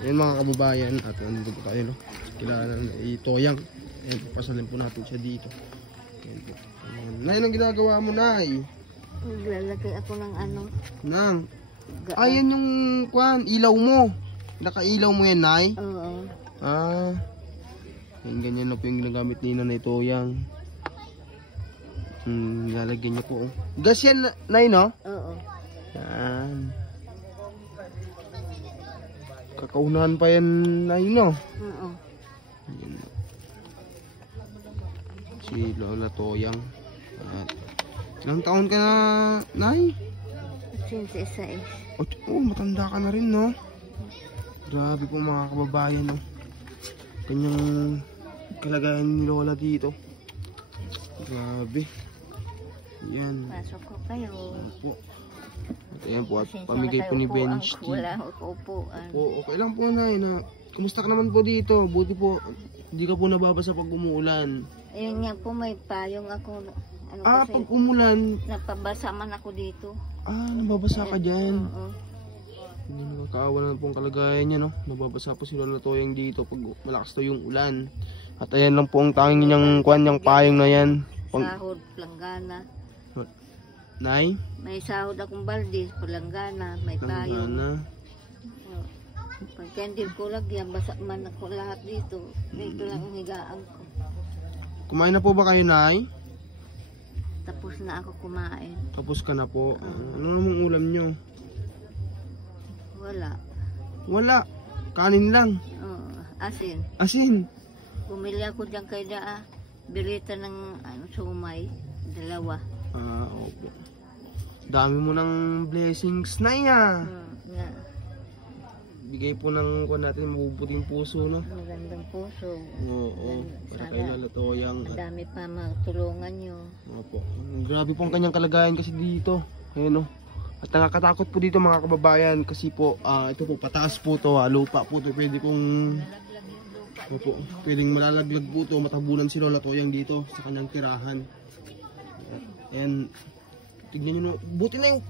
Ayan mga kababayan, at nandito po tayo, no? Kilala na Toyang. Ayan, papasalin po natin siya dito. Ayan po. Ayan. Nay, anong ginagawa mo, Nay? Naglalagay ako ng ano. Nang? Ayan yung kwan, ilaw mo. Nakailaw mo yan, Nay? Oo. Ah. Ayan, ganyan na po yung ginagamit ni Nanay Toyang. Lalagyan niya po. Gas yan, Nay, no? Oo. Yan. Kakaunahan pa yan, Nay, no? Oo. Yan. Si Lola Toyang. At ilang taon ka na, Nay? Since isa eh. Oh, matanda ka na rin, no? Grabe po mga kababayan, no? Kanyang kalagayan ni Lola dito. Grabe. Yan. Pasok ko kayo. Po. At ayan po, at Pasensya pamigay na po ni kayo Bench. Wala ako upuan. Po, okay lang po, Nay, na kumusta ka naman po dito? Buti po, hindi ka po nababasa pag umuulan. Ayun nga po, may payong ako. Ano kasi, Pag umulan, napabasa man ako dito. nababasa ka dyan. Oo. Hindi nakakaawa na po ang kalagayan niya, no? Nababasa po si Lola Toyang dito pag malakas to yung ulan. At ayan lang po ang tanging niyang kwan, niyang payong na yan. Sahod, planggana. Nay? May sahod akong balde, palanggana, may payong. Langgana. Pagka hindi ko lagyan, basa man ako lahat dito. Dito lang ang higaan ko. Kumain na po ba kayo, Nay? Tapos na ako kumain. Tapos ka na po. Ano namang ulam nyo? Wala. Wala. Kanin lang. Oo, asin. Asin. Bumili ako dyan kay Daa. Bilita ng sumay. 2. Opo. Dami mo ng blessings, Nay, ah. Na, Bigay po ng kuwan natin, mabubuting puso, no? magandang puso. Oo. Para Sana kay Lola Toyang. madami pa matulungan nyo. Opo. Grabe po ang kanyang kalagayan kasi dito. Ayan, no? At nakakatakot po dito mga kababayan kasi po, ito po, pataas po to, lupa po to. Pwede kong, opo, pwedeng malalaglag po to, matabunan si Lola Toyang dito sa kanyang tirahan. Ayan, tignan nyo, no? Buti na yung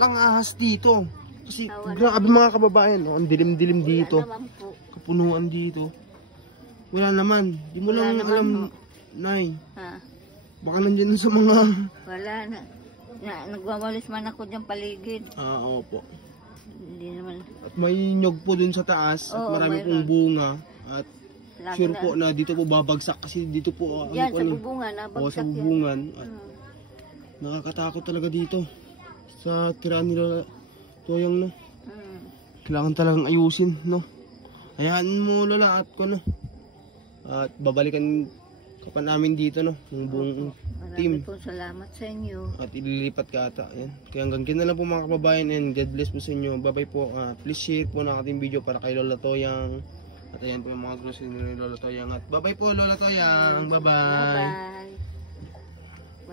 lang ahas dito. Kasi grabe mga kababayan, no? Ang dilim-dilim dito. Wala naman po. Kapunuan dito. Wala naman. Di mo Wala lang naman alam, po. Nay. Ha? Baka nandiyan na sa mga... Wala na. Nagwawalis man ako dyan paligid. Opo. Hindi naman. At may nyog po dun sa taas. At Oo, marami mayroon. pong bunga. At Lagi sure na. po na dito po babagsak kasi dito po... Yan, po, sa bubungan. sa Nabagsak yan. bubungan. At nakakatakot talaga dito. Sa tirahan nila Toyang, no? Kailangan talagang ayusin, no? Hayaan mo, Lola, at ko, no? At babalikan ka pa namin dito, no? Yung buong team. Marami po salamat sa inyo. At ililipat ka ata. Ayan. Kaya hanggang na lang po mga kababayan, and God bless po sa inyo. Bye-bye po. Please share po ng ating video para kay Lola Toyang. At ayan po yung mga grocery ni Lola Toyang. At bye-bye po, Lola Toyang. Bye-bye. Bye-bye.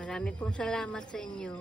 Marami pong salamat sa inyo.